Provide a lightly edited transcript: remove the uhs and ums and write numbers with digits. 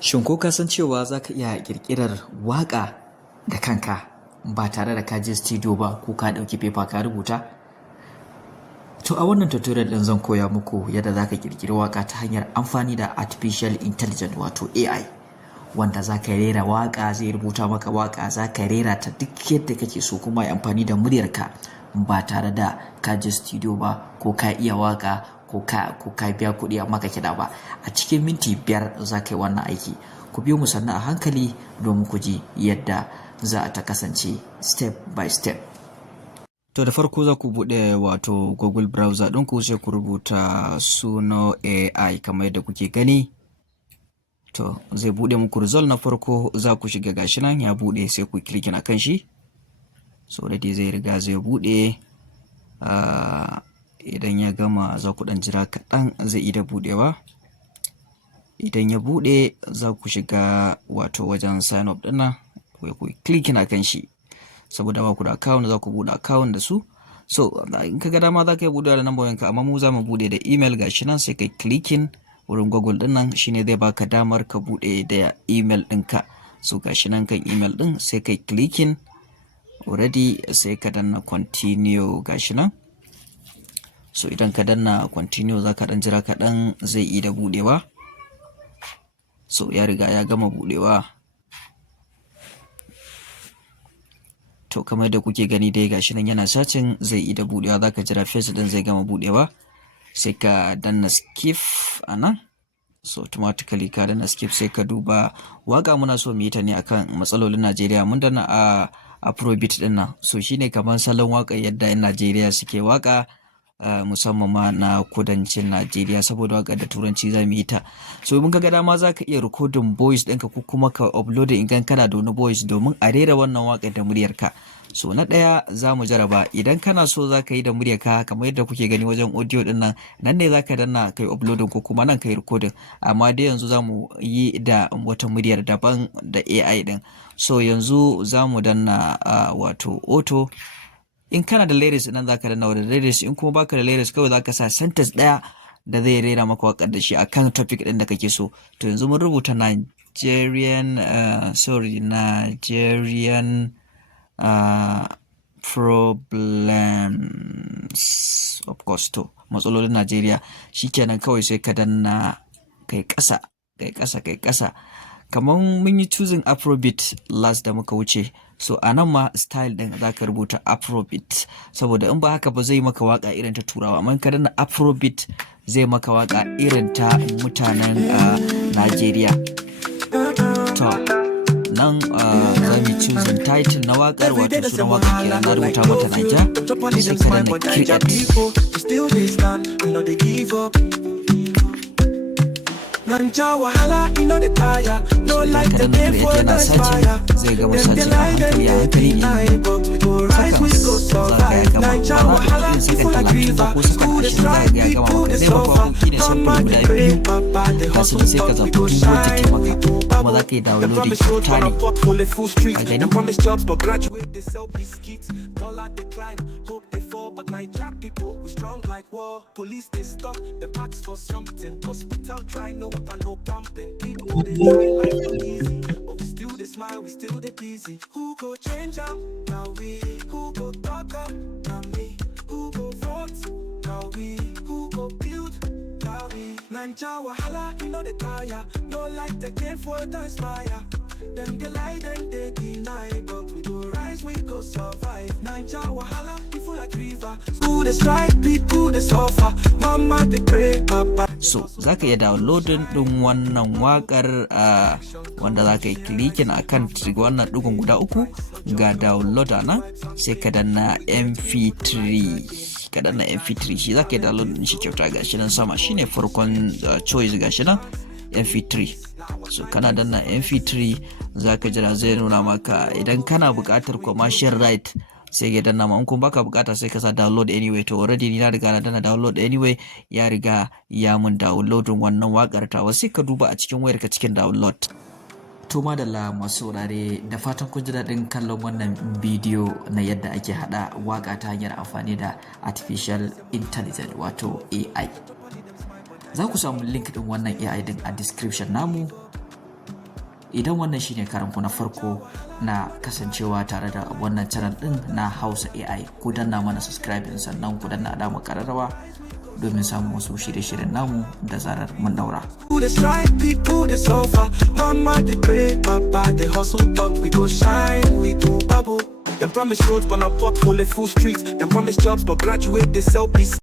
Shin ko ka san cewa za ka iya ƙirƙirar waƙa da kanka ba tare da ka je studio ba ko ka ɗauki fefa ka rubuta? To a wannan tutorial ɗin zan koya muku yadda za ka ƙirƙiri waƙa ta hanyar amfani da artificial intelligence wato AI, wanda za ka rera waƙa zai rubuta maka waƙa za ka rera ta duk yadda kake so kuma yi amfani da muryarka ba tare da ka je studio ba ko ka iya waƙa ko ka biya kuɗi amma ka kiɗa ba. A cikin minti 5 za ka yi wannan aiki. Ku biyo mu sannan a hankali domin ku ji yadda za ta kasance step by step. To da farko za ku buɗe wato Google browser ɗinku sai ku rubuta Suno AI kamar yadda kuke gani. To zai buɗe muku result na farko, za ku shiga gashi nan ya buɗe sai ku klikin a kan shi. So da dai zai riga zai buɗe. Idan ya gama za ku ɗan jira kaɗan zai ida buɗewa. Idan ya buɗe za ku shiga wato wajen sign up ɗin ku klikin a kan shi. Saboda ba ku da account za ku buɗe account da su. So in ka ga dama za ka yi buɗewa da number wanka, amma mu za mu buɗe da email gashi nan sai kai klikin wurin Google ɗin nan shine zai baka damar ka buɗe da email ɗinka. So gashi nan kan email ɗin sai kai klikin already sai ka danna continue gashi nan. So idan ka danna continue za ka ɗan jira kaɗan zai yi da buɗewa. So ya riga ya gama buɗewa. To kamar da kuke gani dai gashi nan yana searching zai yi da buɗewa, za ka jira face ɗin zai gama buɗewa. Sai ka danna skip a nan. So automatically ka danna skip sai ka duba waƙa muna so mu yi ta ne akan matsalolin Najeriya. Mun danna a Afrobeat ɗin nan. So shine kamar salon waƙa yadda 'yan Najeriya suke waƙa. Musamman ma na kudancin Najeriya, saboda waƙar da turanci za mu yi ta. So mun ga dama za ka iya recording voice ɗinka ko kuma ka upload idan kana da wani voice domin a rera wannan waƙar da muryarka. So na ɗaya za mu jaraba, idan kana so za ka yi da muryarka kamar yadda kuke gani wajen audio ɗin nan, nan ne za ka danna kai uploading ko kuma nan kai recording. Amma dai yanzu za mu yi da wata muryar daban da AI ɗin. So yanzu za mu danna wato auto. In kana da lyrics nan za ka danna wadda lyrics, in kuma baka da lyrics kawai za ka sa sentence ɗaya da zai rera maka waƙar da shi akan topic ɗin da kake so. To yanzu mun rubuta Nigerian problems, of course, to matsalolin Najeriya. Shikenan kawai sai ka danna kai ƙasa kamar mun yi choosing Afrobeat last da muka wuce. So a nan ma style ɗin za ka rubuta Afrobeat, saboda in ba haka ba zai maka waƙa irin ta Turawa, amma ka danna Afrobeat zai maka waƙa irin ta mutanen Najeriya. To nan za mu choosing title na waƙar wato sunan waƙar kenan, na rubuta mata Naija sai ka danna kirkirar. Nanja wahala ino da taya, no like the day for the fire. Zai ga wasu a hankali saka za ka ya gama wahala in sai ka talata ko suka ashirin za ka ya gama maka. Zai maka wakoki da samfuri guda biyu, kasu sai ka zaɓi duk wacce ke maka, kuma za ka yi downloading kyauta ne a gani. But my trap people we strong like war. Police they stop the packs for something. Hospital try no and no pumping. People they try life easy, but we still they smile, we still they busy. Who go change up? Now we. Who go talk up? Now me. Who go vote? Now we. Who go build? Now we. Nanja wahala, you know the tire. No like the game for the inspire. Them they lie, then they deny, but we go rise, we go survive. Nanja wahala, we full like river. Who the strike, people the suffer. Mama they pray, papa. So zaka iya downloading din wannan waƙar wanda zaka yi clicking akan wannan dugun guda uku ga download nan, sai ka danna MP3. Ka danna MP3 shi zaka yi download din shi kyauta, gashi nan sama shine farkon choice gashi nan MP3. So kana danna MP3 zaka jira zai nuna maka, idan kana buƙatar commercial right sai ka danna ma, in kuma baka buƙata sai ka sa download anyway. To already ni na riga na danna download anyway, ya riga ya mun downloadin wannan waƙar tawa, sai ka duba a cikin wayarka cikin download. To madalla masu saurare, da fatan kun ji daɗin kallon wannan bidiyo na yadda ake haɗa waƙa ta hanyar amfani da artificial intelligence wato AI. Za ku samu link ɗin wannan AI ɗin a description namu. Idan wannan shine karanku na farko na kasancewa tare da wannan channel din na Hausa AI, ku danna mana subscribe sannan ku danna alamar kararrawa domin samun wasu shirye-shiryen namu da zarar mun daura. Who the strike, people the sofa. Mama they pray, papa they hustle, but we go shine, we do bubble. Them promise roads, but not pothole full streets. Them promise jobs, but graduate they sell peace.